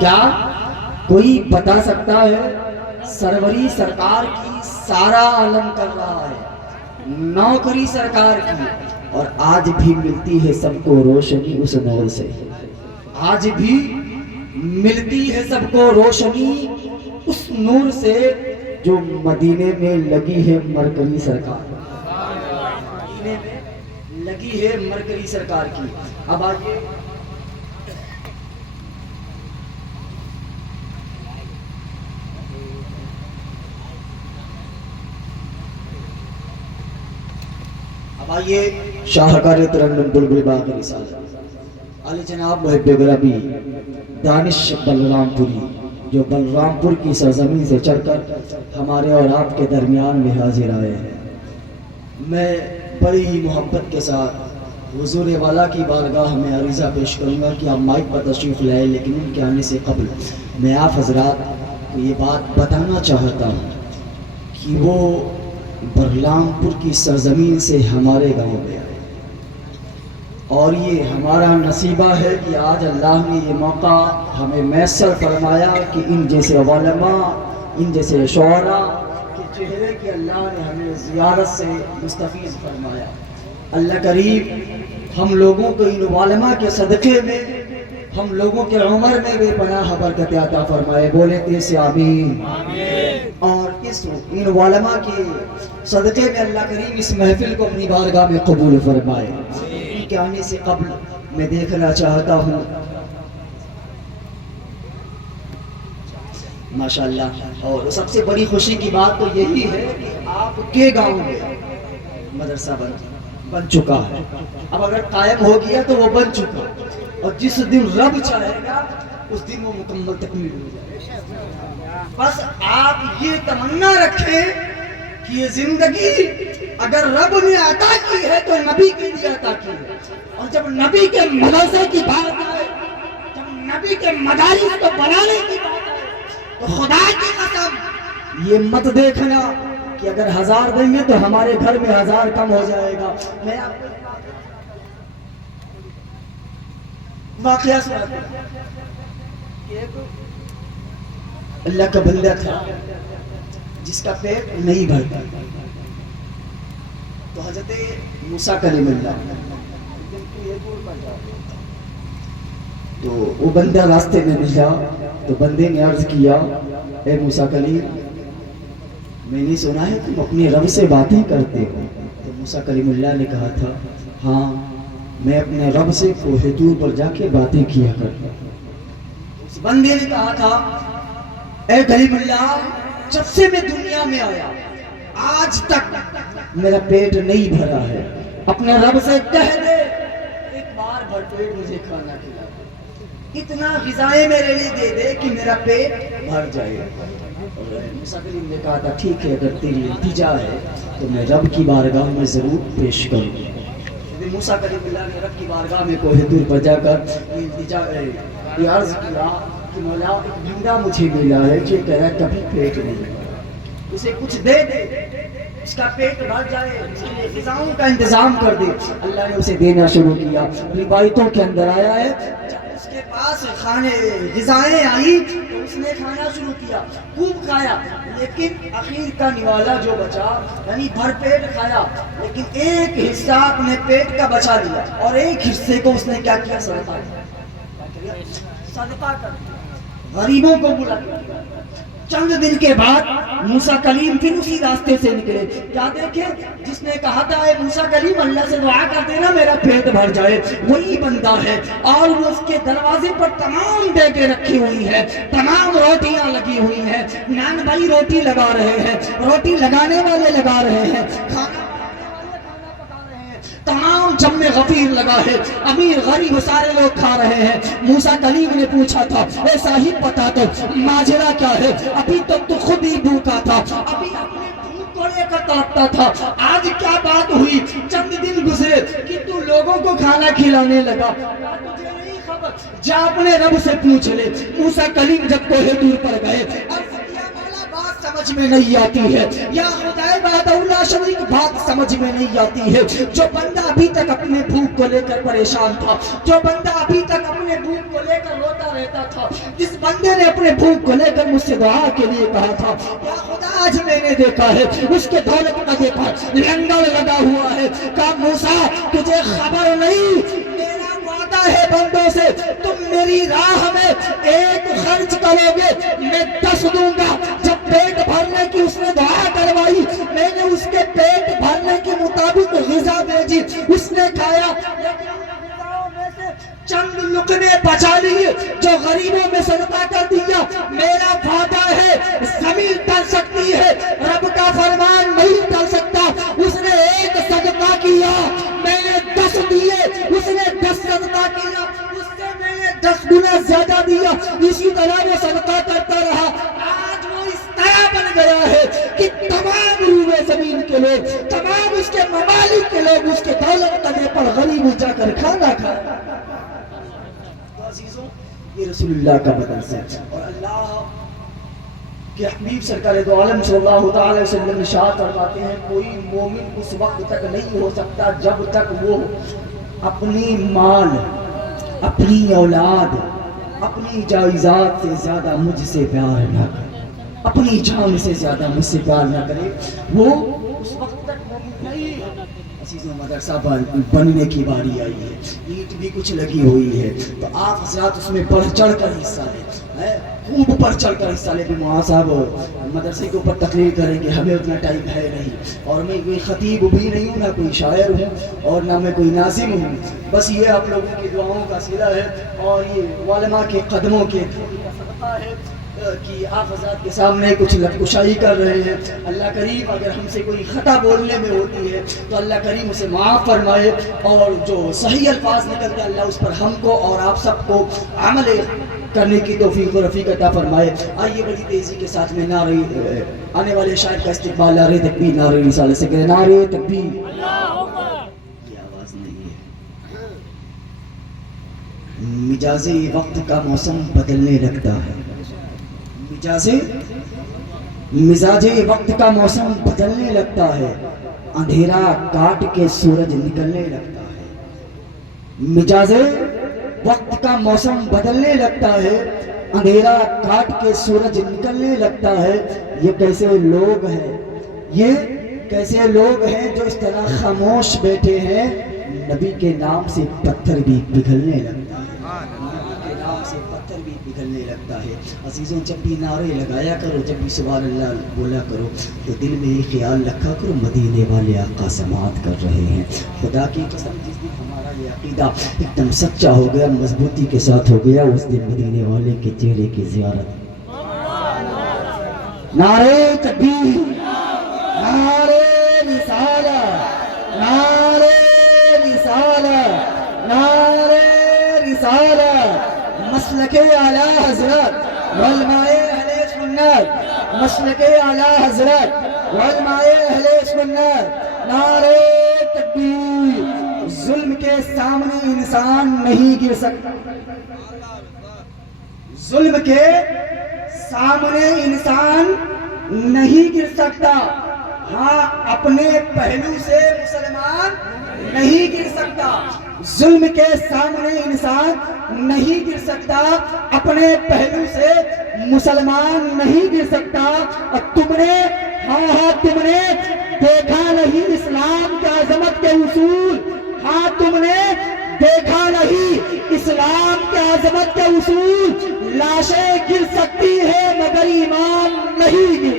کیا کوئی بتا سکتا ہے؟ سروری سرکار کی سارا عالم کر رہا ہے، نوکری سرکار کی، اور آج بھی ملتی ہے سب کو روشنی اس نور سے، آج بھی ملتی ہے سب کو روشنی اس نور سے جو مدینے میں لگی ہے مرکری سرکار، مدینے میں لگی ہے مرکری سرکار کی۔ اب آئیے شاہکار ترنم بلبل باغ رسالت علی جناب محب گرامی دانش بلرام پوری، جو بلرام پور کی سرزمین سے چڑھ کر ہمارے اور آپ کے درمیان میں حاضر آئے ہیں۔ میں بڑی ہی محبت کے ساتھ حضور والا کی بارگاہ میں عریضہ پیش کروں گا کہ آپ مائک پر تشریف لائے، لیکن ان کے آنے سے قبل میں آپ حضرات کو یہ بات بتانا چاہتا ہوں کہ وہ بلرام پور کی سرزمین سے ہمارے گاؤں میں آئے، اور یہ ہمارا نصیبہ ہے کہ آج اللہ نے یہ موقع ہمیں میسر فرمایا کہ ان جیسے علماء، ان جیسے شعراء کے چہرے کے اللہ نے ہمیں زیارت سے مستفیض فرمایا۔ اللہ کریم ہم لوگوں کو ان علماء کے صدقے میں، ہم لوگوں کے عمر میں بے پناہ برکت عطا فرمائے، بولے تیز سے آمین۔ اور ان علماء کے صدقے میں اللہ کریم اس محفل کو اپنی بارگاہ میں قبول فرمائے۔ ان کے آنے سے قبل میں دیکھنا چاہتا ہوں ماشاءاللہ، اور سب سے بڑی خوشی کی بات تو یہی ہے کہ آپ کے گاؤں میں مدرسہ بن چکا ہے۔ اب اگر قائم ہو گیا تو وہ بن چکا، اور جس دن رب چاہے گا اس دن وہ مکمل تکمیل ہو جائے۔ بس آپ یہ تمنا رکھیں کہ یہ زندگی اگر رب نے عطا کی ہے تو نبی کے لیے عطا کی ہے، اور جب نبی کے مدرسے کی بات آئے، جب نبی کے مدارس کو بنانے کی بات آئے، تو خدا کی قسم یہ مت دیکھنا کہ اگر 1000 دیں گے تو ہمارے گھر میں 1000 کم ہو جائے گا۔ میں آپ کو واقعہ سناتا ہوں۔ اللہ کا بندہ تھا جس کا پیٹ نہیں بھرتا، تو حضرت موسیٰ کلیم اللہ تو وہ بندہ راستے میں ملا، تو بندے نے عرض کیا اے موسیٰ کلیم، میں نے سنا ہے تم اپنے رب سے باتیں کرتے ہو۔ تو موسیٰ کلیم اللہ نے کہا تھا ہاں میں اپنے رب سے کوہ طور پر جا کے باتیں کیا کرتا ہوں۔ اس بندے نے کہا تھا اے کلیم اللہ، جب سے میں دنیا میں آیا آج تک میرا پیٹ نہیں بھرا ہے، اپنے رب سے کہہ دے ایک بار بھر پیٹ مجھے کھانا کھلا دے، اتنا غذائیں میرے لیے دے دے کہ میرا پیٹ بھر جائے۔ موسیٰ کلیم نے کہا تھا ٹھیک ہے، اگر تیری التجا ہے تو میں رب کی بارگاہ میں ضرور پیش کروں۔ موسیٰ کلیم اللہ نے رب کی بارگاہ میں کوہ طور پر جا کر یہ عرض کیا کہ مولا ایک بندہ مجھے ملا ہے جو کہہ رہا ہے کبھی پیٹ نہیں بھرا، اسے کچھ دے دے، اس کا پیٹ بھر جائے، اس کے لیے غذاؤں کا انتظام کر دے۔ اللہ نے اسے دینا شروع کیا۔ روایتوں کے اندر آیا ہے جب اس کے پاس کھانے غذائیں آئی تو اس نے کھانا شروع کیا، خوب کھایا، لیکن اخیر کا نوالا جو بچا یعنی بھر پیٹ کھایا، لیکن ایک حصہ اپنے پیٹ کا بچا لیا، اور ایک حصے کو اس نے کیا کیا؟ صدقہ کر دیا، غریبوں کو بلا دیا۔ چند دن کے بعد موسیٰ کلیم پھر اسی راستے سے نکلے، کیا دیکھے جس نے کہا تھا اے موسیٰ کلیم اللہ سے دعا کر دینا میرا پیٹ بھر جائے، وہی بندہ ہے، اور وہ اس کے دروازے پر تمام دیگیں رکھی ہوئی ہے، تمام روٹیاں لگی ہوئی ہیں، نان بھائی روٹی لگا رہے ہیں، روٹی لگانے والے لگا رہے ہیں، کھانا تمام جم غفیر لگا ہے، امیر غریب سارے لوگ کھا رہے ہیں۔ موسیٰ کلیم نے پوچھا تھا اے صاحب بتا تو ماجرا کیا ہے؟ ابھی تک تو خود ہی بھوکا تھا، ابھی اپنے بھوک کو لے کر تڑپتا تھا، آج کیا بات ہوئی؟ چند دن گزرے کہ تو لوگوں کو کھانا کھلانے لگا، تجھے نہیں خبر؟ جا اپنے رب سے پوچھ لے۔ موسیٰ کلیم جب کوہ طور پر گئے، سمجھ سمجھ میں نہیں آتی ہے، یا خدا وحدہ لا شریک بات سمجھ میں نہیں آتی ہے۔ جو بندہ ابھی تک اپنے بھوک کو لے کر پریشان تھا، جو بندہ ابھی تک اپنے بھوک کو لے کر روتا رہتا تھا، جس بندے نے اپنے بھوک کو لے کر مجھ سے دعا کے لیے کہا تھا، یا خدا آج میں نے دیکھا ہے اس کے دولت کا دیکھا لنگر لگا ہوا ہے۔ کہا موسیٰ تجھے خبر نہیں، میرا وعدہ ہے بندوں سے، تم میری راہ میں ایک خرچ کرو گے میں 10 دوں گا۔ جب پیٹ بھرنے کی اس نے دعا کروائی، میں نے اس کے پیٹ بھرنے کے مطابق غذا بھیجی، اس نے کھایا، لیکن ان غذاؤں میں سے چند لقمے بچا لیے جو غریبوں میں صدقہ کر دیا۔ میرا وعدہ ہے زمین ٹل سکتی ہے، رب کا فرمان نہیں ٹل سکتا۔ اس نے ایک صدقہ کیا، میں نے 10 دیے، اس نے 10 صدقہ کیا، اس سے میں نے 10 گنا زیادہ دیا۔ اسی طرح وہ صدقہ کرتا رہا، آج وہ اس طرح بن گیا ہے کہ تمام روئے زمین کے لوگ، تمام اس کے ممالک کے لوگ اس کے دولت کرنے پر غریب جا کر کھانا کھانا۔ عزیزوں یہ رسول اللہ کا بدن سے، اور اللہ کہ حبیب سرکار دو عالم صلی اللہ تعالی وسلم ارشاد فرماتے ہیں کوئی مومن اس وقت تک نہیں ہو سکتا جب تک وہ اپنی مال، اپنی اولاد، اپنی جائیداد سے زیادہ مجھ سے پیار نہ کرے، اپنی جان سے زیادہ مجھ سے پیار نہ کرے، وہ اس وقت تک مومن نہیں ہے۔ عزیزوں مدرسہ بننے کی باری آئی ہے، اینٹ بھی کچھ لگی ہوئی ہے، تو آپ حضرات اس میں بڑھ چڑھ کر حصہ لیں، خوب بڑھ چڑھ کر حصہ لیں۔ بھی مولانا صاحب مدرسے کے اوپر تقریر کریں گے، ہمیں اتنا ٹائم ہے نہیں، اور میں کوئی خطیب بھی نہیں ہوں، نہ کوئی شاعر ہوں، اور نہ میں کوئی ناظم ہوں، بس یہ آپ لوگوں کی دعاؤں کا صلہ ہے اور یہ علماء کے قدموں کے صدقہ ہے کہ آپ حضرات کے سامنے کچھ لفظ کر رہے ہیں۔ اللہ کریم اگر ہم سے کوئی خطا بولنے میں ہوتی ہے تو اللہ کریم اسے معاف فرمائے، اور جو صحیح الفاظ نکلتے ہیں اللہ اس پر ہم کو اور آپ سب کو عمل کرنے کی توفیق و رفیق عطا فرمائے۔ آئیے بڑی تیزی کے ساتھ میں نعرے آنے والے شاعر کا استقبال، نعرے تکبیر، نعرے رسالت سے کریں، نعرے تکبیر۔ یہ آواز نہیں ہے۔ مجاز وقت کا موسم بدلنے لگتا ہے، مزاج وقت کا موسم بدلنے لگتا ہے، اندھیرا کاٹ کے سورج نکلنے لگتا ہے۔ مزاج وقت کا موسم بدلنے لگتا ہے، اندھیرا کاٹ کے سورج نکلنے لگتا ہے۔ یہ کیسے لوگ ہیں، یہ کیسے لوگ ہیں جو اس طرح خاموش بیٹھے ہیں، نبی کے نام سے پتھر بھی پگھلنے لگتا ہے، نبی کے نام سے پتھر بھی پگھلنے لگتا ہے۔ عزیزوں جب بھی نعرے لگایا کرو، جب بھی سبحان اللہ بولا کرو، تو دل میں یہ خیال رکھا کرو مدینے والے آقا سماعت کر رہے ہیں۔ خدا کی قسم جس دن ہمارا یہ عقیدہ ایک دم سچا ہو گیا، مضبوطی کے ساتھ ہو گیا، اس دن مدینے والے کے چہرے کی زیارت۔ نعرے تکبیر، نعرے رسالت، نعرے رسالت، نعرے رسالت۔ مسلک اعلیٰ حضرت علماء اہل سنت، مسلک اعلیٰ حضرت علماء اہل سنت، نعرے تکبیر۔ ظلم کے سامنے انسان نہیں گر سکتا، ظلم کے سامنے انسان نہیں گر سکتا، ہاں اپنے پہلو سے مسلمان نہیں گر سکتا۔ ظلم کے سامنے انسان نہیں گر سکتا، اپنے پہلو سے مسلمان نہیں گر سکتا۔ اور تم نے تم نے دیکھا نہیں اسلام کے عظمت کے اصول، ہاں تم نے دیکھا نہیں اسلام کے عظمت کے اصول۔ لاشیں گر سکتی ہے مگر ایمان نہیں گر